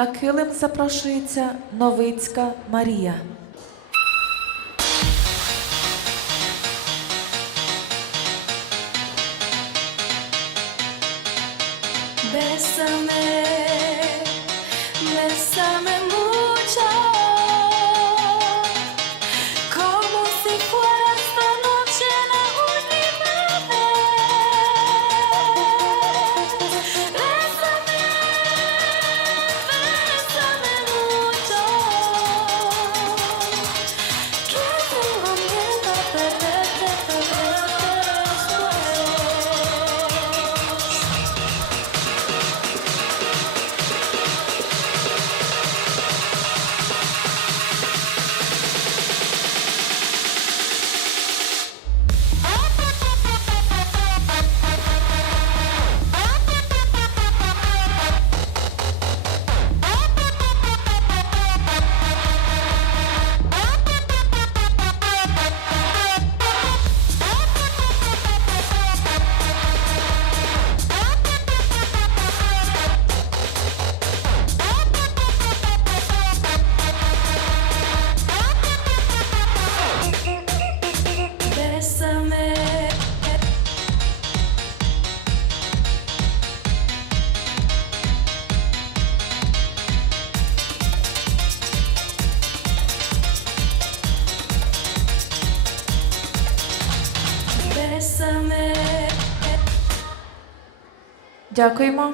На килим запрошується Новицька Марія. Bésame, Дякуємо.